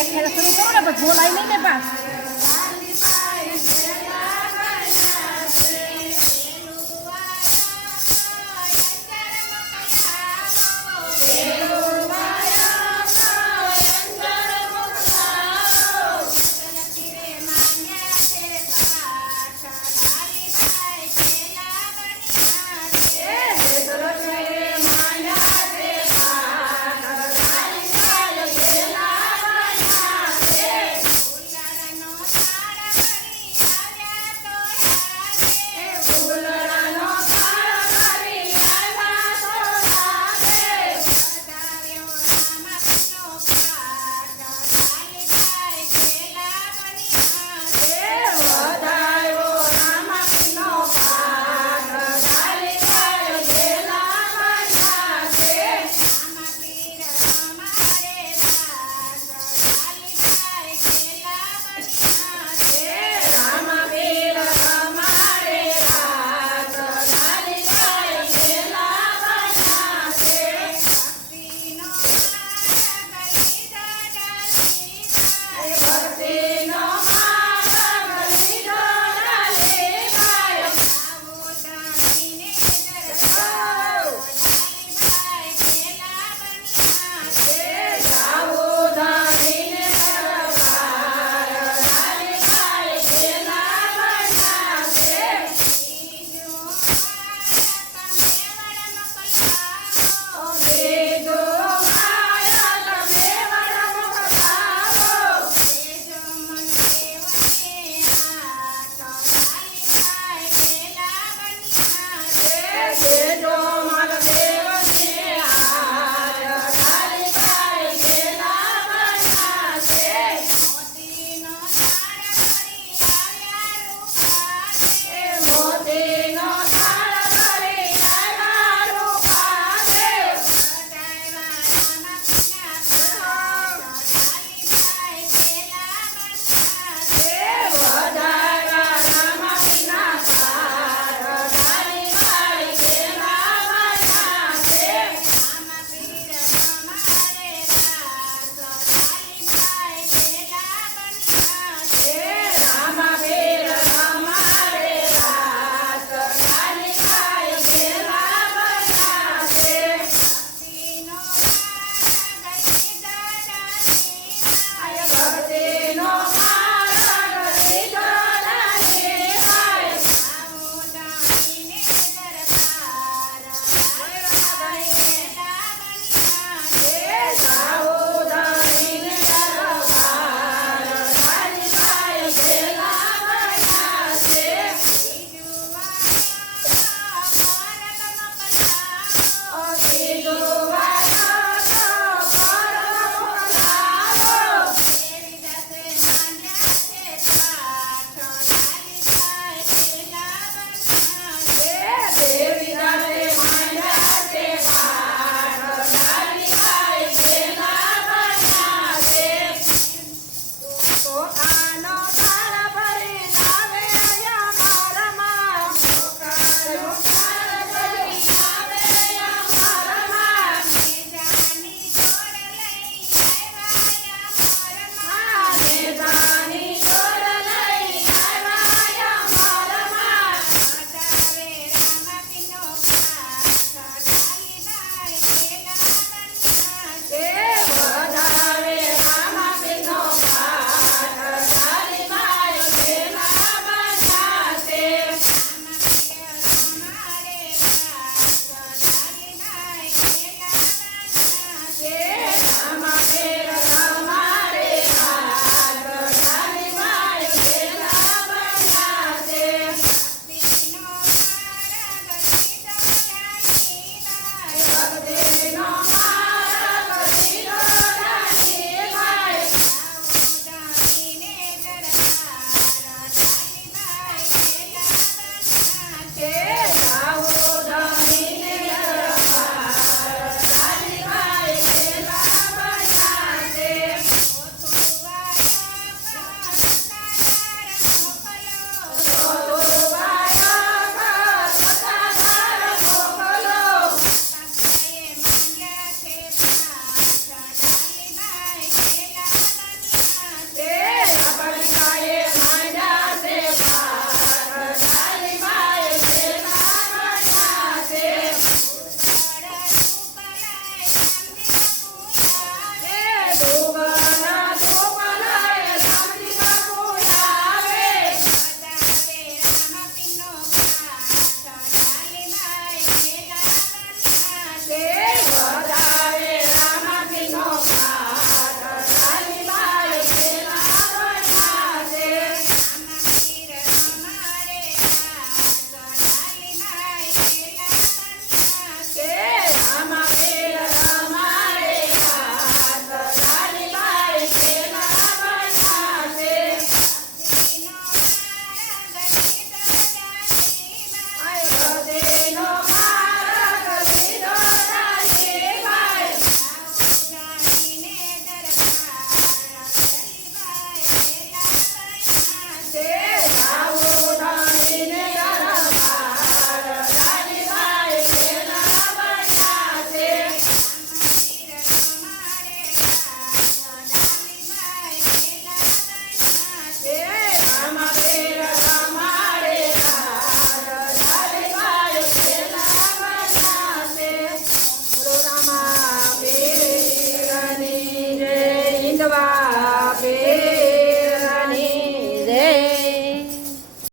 એક ખેલ શરૂ કરો ને પછી બોલાય નહીં ને પાસ.